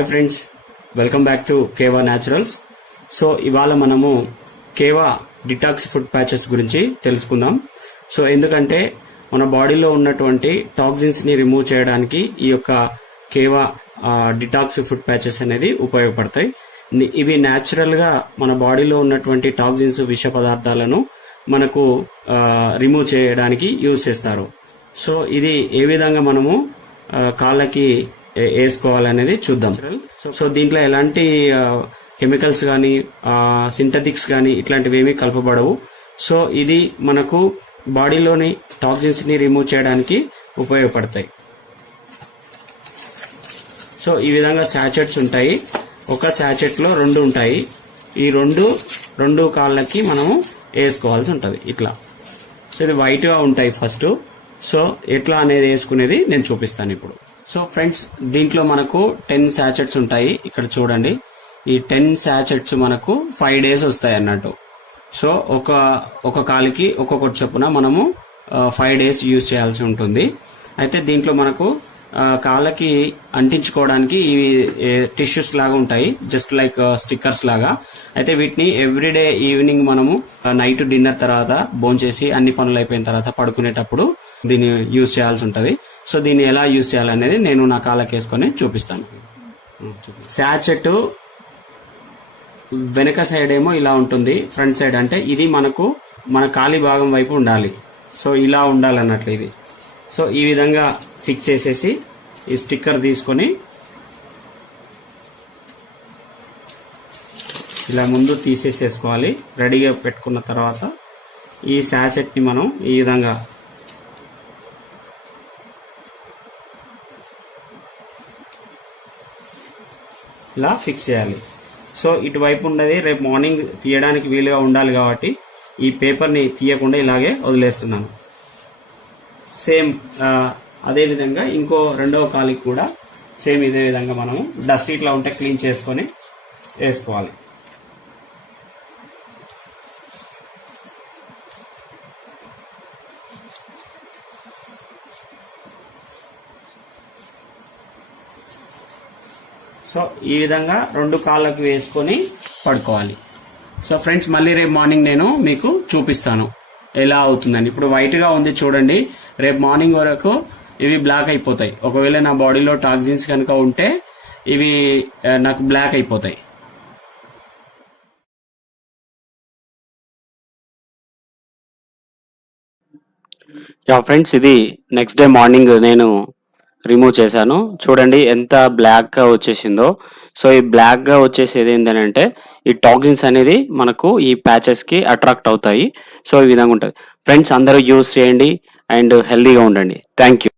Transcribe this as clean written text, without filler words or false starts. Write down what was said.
Hi friends, welcome back to Keva naturals. So ఇవాళ మనము కేవా detox food patches గురించి తెలుసుకుందాం. సో ఎందుకంటే మన బాడీలో ఉన్నటువంటి టాక్సిన్స్ ని రిమూవ్ చేయడానికి ఈ యొక్క కేవా డిటాక్స్ ఫుడ్ ప్యాచెస్ అనేది ఉపయోగపడతాయి. ఇవి న్యాచురల్ గా మన బాడీలో ఉన్నటువంటి టాక్సిన్స్, విష పదార్థాలను మనకు రిమూవ్ చేయడానికి యూజ్ చేస్తారు. సో ఇది ఏ విధంగా మనము కాళ్ళకి వేసుకోవాలనేది చూద్దాం. సో దీంట్లో ఎలాంటి కెమికల్స్ కానీ సింథటిక్స్ కానీ ఇట్లాంటివి ఏమీ కలపబడవు. సో ఇది మనకు బాడీలోని టాక్సిన్స్ ని రిమూవ్ చేయడానికి ఉపయోగపడతాయి. సో ఈ విధంగా శాచెట్స్ ఉంటాయి. ఒక శాచెట్ లో 2 ఉంటాయి. ఈ రెండు కాళ్ళకి మనము వేసుకోవాల్సి ఉంటుంది ఇట్లా. సో ఇది వైట్ గా ఉంటాయి ఫస్ట్. సో ఎట్లా అనేది వేసుకునేది నేను చూపిస్తాను ఇప్పుడు. సో ఫ్రెండ్స్, దీంట్లో మనకు 10 శాచెట్స్ ఉంటాయి. ఇక్కడ చూడండి, ఈ 10 శాచెట్స్ మనకు 5 days వస్తాయి అన్నట్టు. సో ఒక కాలికి ఒక్కొక్కటి చొప్పున మనము 5 days యూజ్ చేయాల్సి ఉంటుంది. అయితే దీంట్లో మనకు కాళ్ళకి అంటించుకోవడానికి ఇవి టిష్యూస్ లాగా ఉంటాయి, జస్ట్ లైక్ స్టిక్కర్స్ లాగా. అయితే వీటిని ఎవ్రీడే ఈవినింగ్ మనము నైట్ డిన్నర్ తర్వాత భోంచేసి అన్ని పనులు అయిపోయిన తర్వాత పడుకునేటప్పుడు దీన్ని యూజ్ చేయాల్సి ఉంటుంది. సో దీన్ని ఎలా యూజ్ చేయాలనేది నేను నా కాళ్ళకి వేసుకొని చూపిస్తాను. శాచెట్ వెనక సైడ్ ఏమో ఇలా ఉంటుంది, ఫ్రంట్ సైడ్ అంటే ఇది మనకు మన కాలి భాగం వైపు ఉండాలి. సో ఇలా ఉండాలన్నట్లు ఇది. సో ఈ విధంగా ఫిక్స్ చేసేసి ఈ స్టిక్కర్ తీసుకొని ఇలా ముందు తీసేసేసుకోవాలి. రెడీగా పెట్టుకున్న తర్వాత ఈ శాచెట్ ని మనం ఈ విధంగా ఇలా ఫిక్స్ చేయాలి. సో ఇటువైపు ఉండేది రేపు మార్నింగ్ తీయడానికి వీలుగా ఉండాలి కాబట్టి ఈ పేపర్ని తీయకుండా ఇలాగే వదిలేస్తున్నాను. సేమ్ అదే విధంగా ఇంకో రెండవ కాలికి కూడా సేమ్ ఇదే విధంగా మనము డస్ట్ ఇట్లా ఉంటే క్లీన్ చేసుకొని వేసుకోవాలి. సో ఈ విధంగా 2 కాళ్ళకి వేసుకొని పడుకోవాలి. సో ఫ్రెండ్స్, మళ్ళీ రేపు మార్నింగ్ నేను మీకు చూపిస్తాను ఎలా అవుతుందని. ఇప్పుడు వైట్ గా ఉంది చూడండి, రేపు మార్నింగ్ వరకు ఇవి బ్లాక్ అయిపోతాయి. ఒకవేళ నా బాడీలో టాక్సిన్స్ కనుక ఉంటే ఇవి నాకు బ్లాక్ అయిపోతాయి. ఫ్రెండ్స్, ఇది నెక్స్ట్ డే మార్నింగ్ నేను రిమూవ్ చేశాను. చూడండి ఎంత బ్లాక్ గా వచ్చేసిందో. సో ఈ బ్లాక్ గా వచ్చేసేది ఏంటంటే ఈ టాక్సిన్స్ అనేది మనకు ఈ ప్యాచెస్ కి అట్రాక్ట్ అవుతాయి. సో ఈ విధంగా ఉంటుంది. ఫ్రెండ్స్, అందరూ యూజ్ చేయండి అండ్ హెల్దీగా ఉండండి. Thank you.